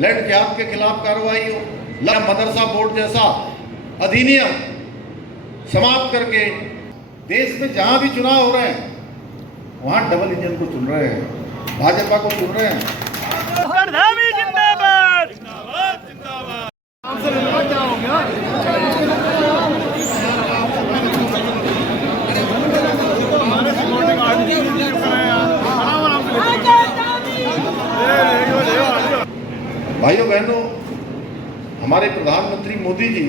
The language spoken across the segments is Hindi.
लैंड जिहाद के खिलाफ कार्रवाई हो, मदरसा बोर्ड जैसा अधिनियम समाप्त करके देश में जहां भी चुनाव हो रहे हैं वहां डबल इंजन को चुन रहे हैं, भाजपा को चुन रहे हैं। भाइयों बहनों, हमारे प्रधानमंत्री मोदी जी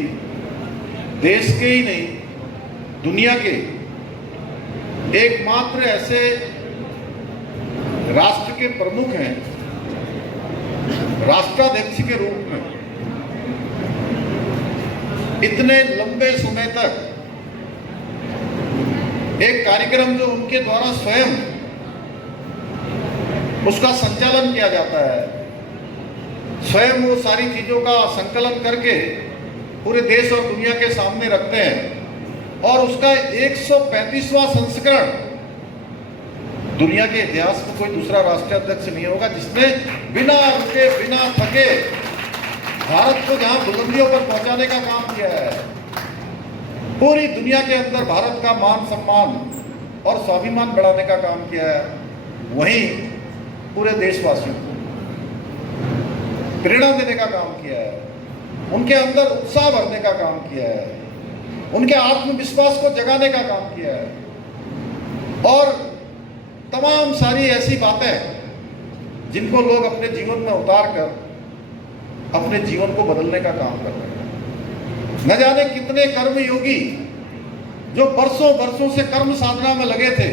देश के ही नहीं दुनिया के एकमात्र ऐसे राष्ट्र के प्रमुख हैं, राष्ट्राध्यक्ष के रूप में इतने लंबे समय तक एक कार्यक्रम जो उनके द्वारा स्वयं उसका संचालन किया जाता है, स्वयं वो सारी चीजों का संकलन करके पूरे देश और दुनिया के सामने रखते हैं और उसका 135वां संस्करण दुनिया के इतिहास में कोई दूसरा राष्ट्राध्यक्ष नहीं होगा जिसने बिना रुके बिना थके भारत को जहां बुलंदियों पर पहुंचाने का काम किया है। पूरी दुनिया के अंदर भारत का मान सम्मान और स्वाभिमान बढ़ाने का काम किया है, वहीं पूरे देशवासियों को प्रेरणा देने का काम किया है, उनके अंदर उत्साह भरने का काम किया है, उनके आत्मविश्वास को जगाने का काम किया है और तमाम सारी ऐसी बातें जिनको लोग अपने जीवन में उतार कर अपने जीवन को बदलने का काम कर रहे हैं। न जाने कितने कर्मयोगी जो बरसों बरसों से कर्म साधना में लगे थे,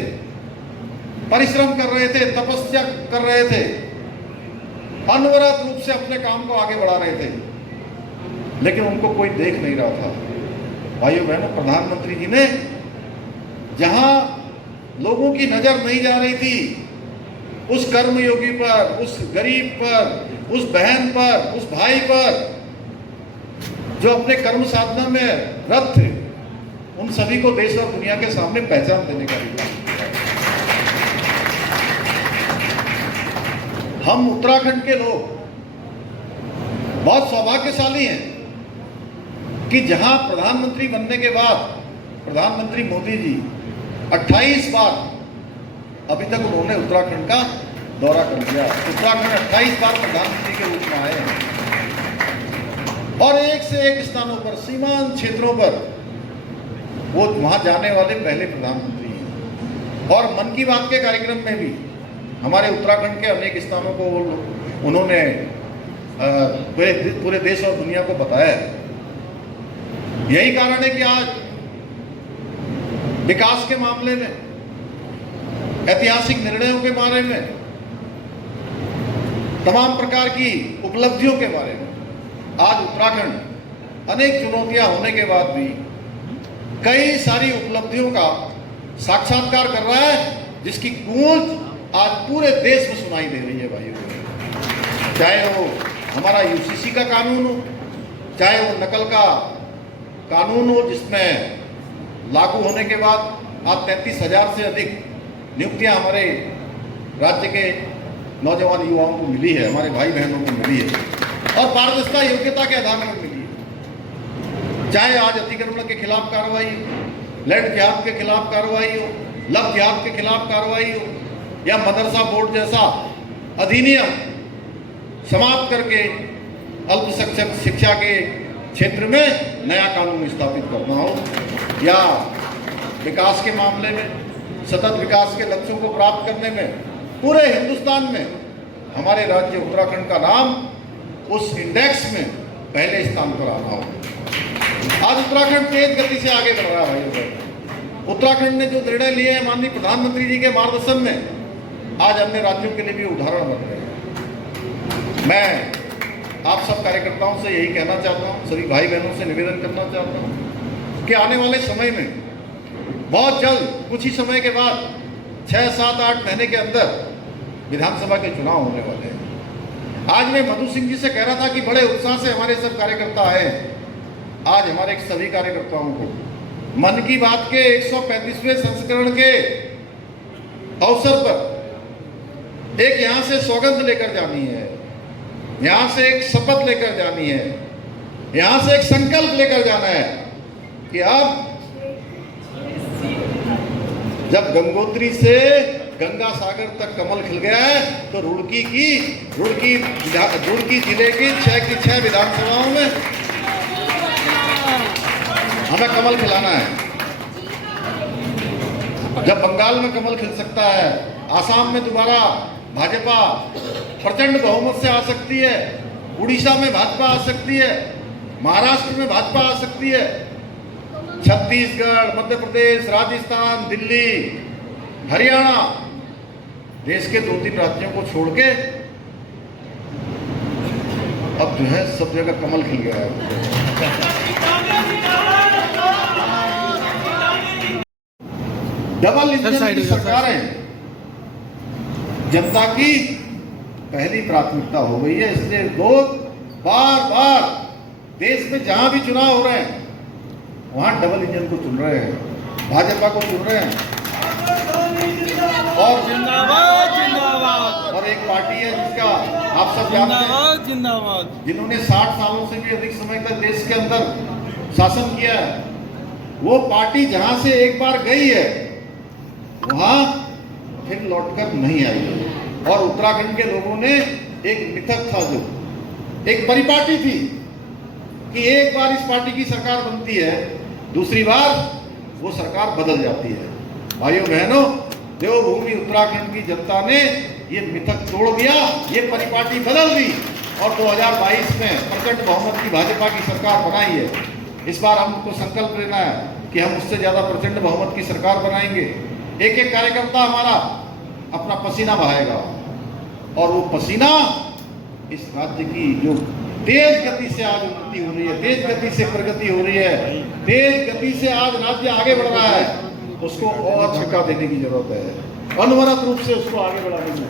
परिश्रम कर रहे थे, तपस्या कर रहे थे, अनवरत रूप से अपने काम को आगे बढ़ा रहे थे, लेकिन उनको कोई देख नहीं रहा था। भाइयों बहनों, प्रधानमंत्री जी ने जहां लोगों की नजर नहीं जा रही थी, उस कर्मयोगी पर, उस गरीब पर, उस बहन पर, उस भाई पर जो अपने कर्म साधना में रत थे, उन सभी को देश और दुनिया के सामने पहचान देने का भी। हम उत्तराखंड के लोग बहुत सौभाग्यशाली हैं कि जहां प्रधानमंत्री बनने के बाद प्रधानमंत्री मोदी जी 28 बार अभी तक उन्होंने उत्तराखंड का दौरा कर लिया। उत्तराखंड 28 बार प्रधानमंत्री के रूप में आए हैं और एक से एक स्थानों पर, सीमांत क्षेत्रों पर वो वहां जाने वाले पहले प्रधानमंत्री हैं। और मन की बात के कार्यक्रम में भी हमारे उत्तराखंड के अनेक स्थानों को उन्होंने पूरे देश और दुनिया को बताया है। यही कारण है कि आज विकास के मामले में, ऐतिहासिक निर्णयों के बारे में, तमाम प्रकार की उपलब्धियों के बारे में आज उत्तराखंड अनेक चुनौतियां होने के बाद भी कई सारी उपलब्धियों का साक्षात्कार कर रहा है, जिसकी गूंज आज पूरे देश में सुनाई दे रही है। भाइयों, चाहे वो हमारा यूसीसी का कानून हो, चाहे वो नकल का कानून हो, जिसमें लागू होने के बाद आज 33,000 से अधिक नियुक्तियां हमारे राज्य के नौजवान युवाओं को मिली है, हमारे भाई बहनों को मिली है और पारदर्शिता योग्यता के आधार पर मिली है। चाहे आज अतिक्रमण के खिलाफ कार्रवाई हो, लैंड जिहाद के खिलाफ कार्रवाई हो, लव जिहाद के खिलाफ कार्रवाई हो, या मदरसा बोर्ड जैसा अधिनियम समाप्त करके अल्पसंख्यक शिक्षा के क्षेत्र में नया कानून स्थापित करना हो, या विकास के मामले में, सतत विकास के लक्ष्यों को प्राप्त करने में पूरे हिंदुस्तान में हमारे राज्य उत्तराखंड का नाम उस इंडेक्स में पहले स्थान पर आना हो। आज उत्तराखंड तेज गति से आगे बढ़ रहा है। भाइयों, उत्तराखंड ने जो निर्णय लिए हैं माननीय प्रधानमंत्री जी के मार्गदर्शन में, आज अन्य राज्यों के लिए भी उदाहरण बन रहे हैं। मैं आप सब कार्यकर्ताओं से यही कहना चाहता हूं, सभी भाई बहनों से निवेदन करना चाहता हूं कि आने वाले समय में बहुत जल्द, कुछ ही समय के बाद 6, 7, 8 महीने के अंदर विधानसभा के चुनाव होने वाले हैं। आज मैं मधु सिंह जी से कह रहा था कि बड़े उत्साह से हमारे सब कार्यकर्ता आए। आज हमारे सभी कार्यकर्ताओं को मन की बात के 135वें संस्करण के अवसर पर एक यहां से सौगंध लेकर जानी है यहां से एक शपथ लेकर जानी है, यहां से एक संकल्प लेकर जाना है कि अब जब गंगोत्री से गंगा सागर तक कमल खिल गया है तो रुड़की जिले की 6 की 6 विधानसभाओं में हमें कमल खिलाना है। जब बंगाल में कमल खिल सकता है, आसाम में दोबारा भाजपा प्रचंड बहुमत से आ सकती है, उड़ीसा में भाजपा आ सकती है, महाराष्ट्र में भाजपा आ सकती है, छत्तीसगढ़, मध्य प्रदेश, राजस्थान, दिल्ली, हरियाणा, देश के 2-3 राज्यों को छोड़ के अब जो है सब जगह कमल खिल गया है। डबल इंजन की सरकारें जनता की पहली प्राथमिकता हो गई है, इसलिए लोग बार बार देश में जहां भी चुनाव हो रहे हैं वहां डबल इंजन को चुन रहे हैं, भाजपा को चुन रहे हैं। और जिंदाबाद जिंदाबाद। और एक पार्टी है जिसका आप सब जानते हैं, जिंदाबाद, जिन्होंने 60 सालों से भी अधिक समय तक देश के अंदर शासन किया है। वो पार्टी जहां से एक बार गई है वहां फिर लौटकर नहीं आई। और उत्तराखंड के लोगों ने एक मिथक था, जो एक परिपाटी थी कि एक बार इस पार्टी की सरकार बनती है, दूसरी बार वो सरकार बदल जाती है। भाइयों बहनों, देवभूमि उत्तराखंड की जनता ने ये मिथक तोड़ दिया, ये परिपाटी बदल दी और 2022 में प्रचंड बहुमत की भाजपा की सरकार बनाई है। इस बार हमको संकल्प लेना है कि हम उससे ज्यादा प्रचंड बहुमत की सरकार बनाएंगे। एक एक कार्यकर्ता हमारा अपना पसीना बहाएगा और वो पसीना इस राज्य की जो तेज गति से आज उन्नति हो रही है, तेज गति से प्रगति हो रही है, तेज गति से आज राज्य आगे बढ़ रहा है, उसको और छक्का देने की जरूरत है, अनवरत रूप से उसको आगे बढ़ाने की।